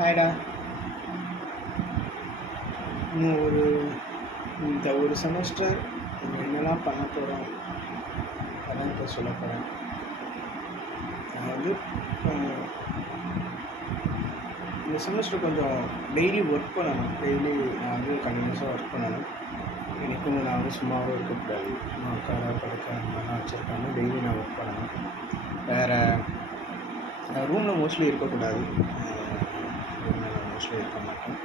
ஹாய்டா. இன்னும் இந்த ஒரு செமஸ்டர் நம்ம என்னெல்லாம் பண்ண போகிறோம் அதான் இப்போ சொல்ல போகிறேன். நான் வந்து இந்த செமஸ்டர் கொஞ்சம் டெய்லி ஒர்க் பண்ணணும். நான் வந்து கண்டினியூஸாக ஒர்க் பண்ணணும். எனக்கு நான் வந்து சும்மாவே இருக்கக்கூடாது. சும்மா உட்கார படுக்க அந்த மாதிரிலாம் வச்சுருக்காங்க. டெய்லி நான் ஒர்க் பண்ணணும். வேறு ரூமில் மோஸ்ட்லி இருக்கக்கூடாது. ரூமில் நான் மோஸ்ட்லி இருக்க மாட்டேன்.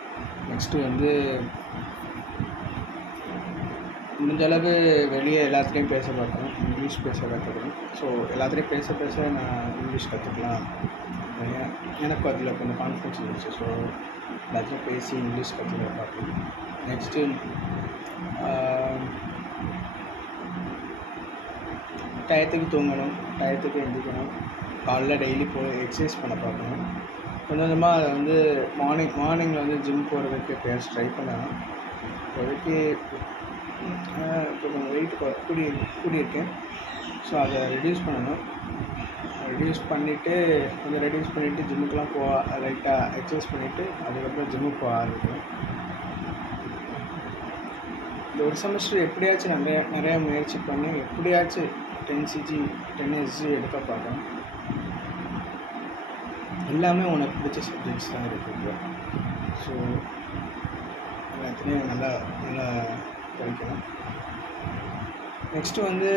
நெக்ஸ்ட்டு வந்து முடிஞ்சளவு வெளியே எல்லாத்துலேயும் பேச பார்க்கணும். இங்கிலீஷ் பேச கற்றுக்கணும். ஸோ எல்லாத்துலேயும் பேச நான் இங்கிலீஷ் கற்றுக்கலாம். எனக்கு அதில் கொஞ்சம் கான்ஃபிடன்ஸ் இருந்துச்சு. ஸோ எல்லாத்துலேயும் பேசி இங்கிலீஷ் கற்றுக்க பார்க்கணும். நெக்ஸ்ட்டு டயத்துக்கு தூங்கணும், டயத்துக்கு எந்திரிக்கணும். காலைல டெய்லி போய் எக்ஸசைஸ் பண்ண பார்க்கணும். கொஞ்சம் கொஞ்சமாக அதை வந்து மார்னிங்கில் வந்து ஜிம் போகிறதுக்கு எப்போயாச்சும் ட்ரை பண்ணணும். இப்போதைக்கு இப்போ கொஞ்சம் வெயிட் கூடியிருக்கேன். ஸோ அதை ரெடியூஸ் பண்ணணும். ரெடியூஸ் பண்ணிவிட்டு ஜிம்முக்கெலாம் லைட்டாக எக்ஸசைஸ் பண்ணிவிட்டு அதுக்கப்புறம் ஜிம்முக்கு போக ஆரம்பிக்கணும். இந்த ஒரு செமஸ்டர் எப்படியாச்சும் நிறையா முயற்சி பண்ணி எப்படியாச்சும் 10 SG எடுக்க பார்க்கணும். எல்லாமே உனக்கு பிடிச்ச சப்ஜெக்ட்ஸ் தான் இருக்குது. ஸோ எல்லாத்துலேயும் நல்லா படிக்கணும். நெக்ஸ்ட்டு வந்து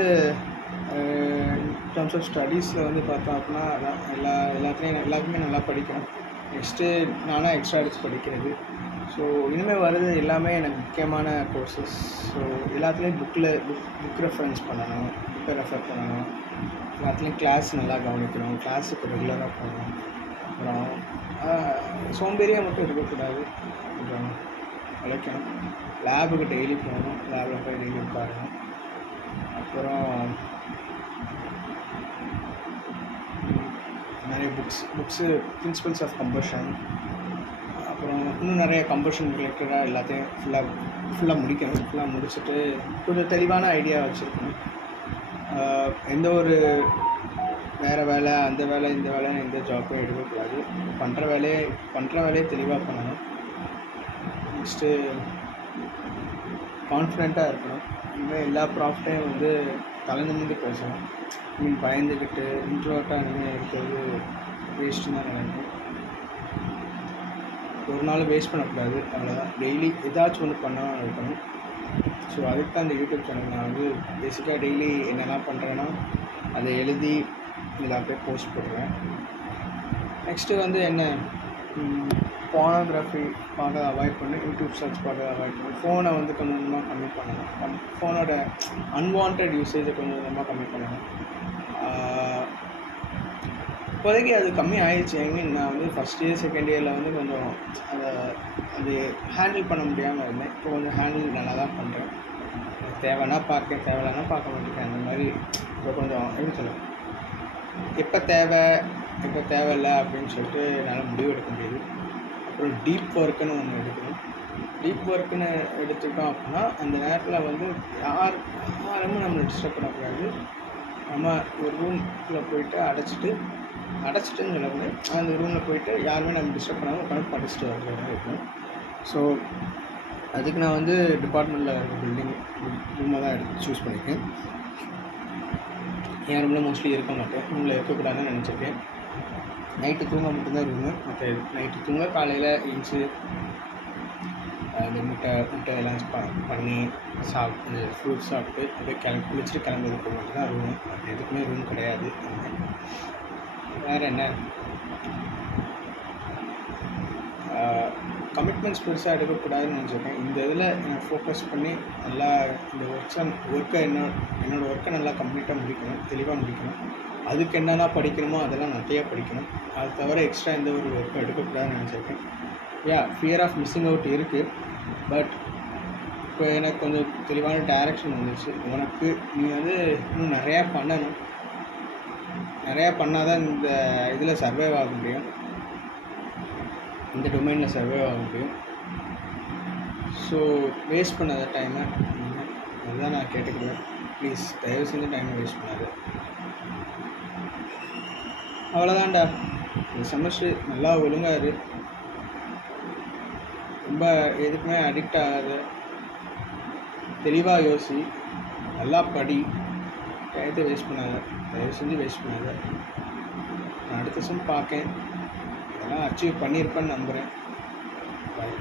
டர்ம்ஸ் ஆஃப் ஸ்டடீஸில் வந்து பார்த்தோம் அப்படின்னா எல்லாத்துலேயுமே நல்லா படிக்கணும். நெக்ஸ்ட்டு நானாக எக்ஸ்ட்ரா எடுத்து படிக்கிறது. ஸோ இனிமேல் வர்றது எல்லாமே எனக்கு முக்கியமான கோர்சஸ். ஸோ எல்லாத்துலேயும் புக் ரெஃபரன்ஸ் பண்ணணும், புக்கை ரெஃபர் பண்ணணும். எல்லாத்துலேயும் கிளாஸ் நல்லா கவனிக்கணும், கிளாஸுக்கு ரெகுலராக போகணும். அப்புறம் சோம்பேறியாக மட்டும் இருக்கக்கூடாது, கொஞ்சம் உழைக்கணும். லேபுக்கு டெய்லி போகணும், லேபில் போய் டெய்லி உட்காரணும். அப்புறம் நிறைய புக்ஸு பிரின்சிபல்ஸ் ஆஃப் கம்பஷன், அப்புறம் இன்னும் நிறைய கம்பஷன் ரிலேட்டடாக எல்லாத்தையும் ஃபுல்லாக முடிக்கணும். ஃபுல்லாக முடிச்சுட்டு கொஞ்சம் தெளிவான ஐடியா வச்சுருக்கணும். எந்த ஒரு வேறு வேலை, அந்த வேலை, இந்த வேலைன்னு எந்த ஜாப்பையும் எடுக்கக்கூடாது. பண்ணுற வேலையை தெளிவாக பண்ணணும். நெக்ஸ்ட்டு கான்ஃபிடெண்ட்டாக இருக்கணும். இனிமேல் எல்லா ப்ராஃபிட்டையும் வந்து தலை நிமிர்ந்து பேசணும். பயந்துக்கிட்டு இன்ட்ரோவர்ட்டாக இனிமேல் இருக்கிறது வேஸ்ட்டு தான் நினைக்கும். ஒரு நாள் வேஸ்ட் பண்ணக்கூடாது, அவ்வளோதான். டெய்லி ஏதாச்சும் ஒன்று பண்ணால் இருக்கணும். ஸோ அதுக்கு தான் அந்த யூடியூப் சேனல் நான் வந்து பேசிக்காக டெய்லி என்னெல்லாம் பண்ணுறேன்னா அதை எழுதி எல்லாத்தையும் போஸ்ட் போடுவேன். நெக்ஸ்ட்டு வந்து என்ன, போனோகிராஃபி பார்க்க அவாய்ட் பண்ணி யூடியூப் சர்ச் பார்க்க அவாய்ட் பண்ணி ஃபோனை வந்து கொஞ்சம் கொஞ்சமாக கம்மி பண்ணணும். ஃபோனோட அன்வான்ட் யூசேஜை கொஞ்சம் கொஞ்சமாக கம்மி பண்ணணும். இப்போதைக்கு அது கம்மி ஆயிடுச்சு. நான் வந்து ஃபஸ்ட் இயர் செகண்ட் இயரில் வந்து கொஞ்சம் அது ஹேண்டில் பண்ண முடியாமல் இருந்தேன். இப்போ கொஞ்சம் ஹேண்டில் நல்லா தான் பண்ணுறேன். தேவைன்னா பார்க்கேன், தேவையில்லைன்னா பார்க்க மாட்டேன். அந்த மாதிரி இப்போ கொஞ்சம் எப்படி சொல்லுவேன், எப்போ தேவையில்லை அப்படின்னு சொல்லிட்டு என்னால் முடிவு எடுக்க முடியுது. அப்புறம் டீப் ஒர்க்குன்னு ஒன்று எடுக்கணும். டீப் ஒர்க்குன்னு எடுத்துக்கிட்டோம் அப்படின்னா அந்த நேரத்தில் வந்து யாருமே நம்மளை டிஸ்டர்ப் பண்ணக்கூடாது. நம்ம ஒரு ரூமில் போயிட்டு அடைச்சிட்டுன்னு சொல்லக்கூடாது. அந்த ரூமில் போயிட்டு யாருமே நம்ம டிஸ்டர்ப் பண்ணாமல் உட்காந்து படிச்சுட்டு வர்ற மாதிரி இருக்கணும். ஸோ அதுக்கு நான் வந்து டிபார்ட்மெண்ட்டில் இருக்க பில்டிங் ரூமை தான் சூஸ் பண்ணியிருக்கேன். என் ரூமில் மோஸ்ட்லி இருக்க மாட்டேன், ரூமில் இருக்கக்கூடாதுன்னு நினச்சிருக்கேன். நைட்டு தூங்க மட்டும்தான் ரூமு. மற்ற நைட்டு தூங்க காலையில் எழுந்துச்சு இந்த முட்டை எல்லாம் பண்ணி சாப்பிட்டு ஃப்ரூட்ஸ் சாப்பிட்டு அப்படியே குளிச்சுட்டு கிளம்புறதுக்கு மட்டும்தான் ரூமு. மற்ற எதுக்குமே ரூம் கிடையாது. வேறு என்ன, கமிட்மெண்ட்ஸ் பெருசாக எடுக்கக்கூடாதுன்னு நினச்சிருக்கேன். இந்த இதில் நான் ஃபோக்கஸ் பண்ணி நல்லா இந்த ஒர்க்கை என்னோடய ஒர்க்கை நல்லா கம்ப்ளீட்டாக முடிக்கணும், தெளிவாக முடிக்கணும். அதுக்கு என்னென்ன படிக்கணுமோ அதெல்லாம் நிறையா படிக்கணும். அது தவிர எக்ஸ்ட்ரா எந்த ஒரு ஒர்க்கும் எடுக்கக்கூடாதுன்னு நினச்சிருக்கேன். ஃபியர் ஆஃப் மிஸ்ஸிங் அவுட் இருக்குது. பட் இப்போ எனக்கு கொஞ்சம் தெளிவான டைரக்ஷன் வந்துச்சு. உனக்கு நீ வந்து இன்னும் நிறையா பண்ணணும். நிறையா பண்ணால் தான் இந்த இதில் சர்வைவ் ஆக முடியும், இந்த டொமைனில் சர்வைவ் ஆக முடியும். ஸோ வேஸ்ட் பண்ணாத டைமை, அதுதான் நான் கேட்டுக்கிறேன். ப்ளீஸ் தயவு செஞ்சு டைமை வேஸ்ட் பண்ணாது. அவ்வளோதான்டா. இந்த செமஸ்டர் நல்லா ஒழுங்காக ரொம்ப எதுக்குமே அடிக்ட் ஆகாத, தெளிவாக யோசி, நல்லா படி, டயத்தை வேஸ்ட் பண்ணாத, தயவு செஞ்சு வேஸ்ட் பண்ணாத. நான் அடுத்த செம் பார்க்கேன், இதெல்லாம் அச்சீவ் பண்ணியிருப்பேன்னு நம்புகிறேன். பாய்.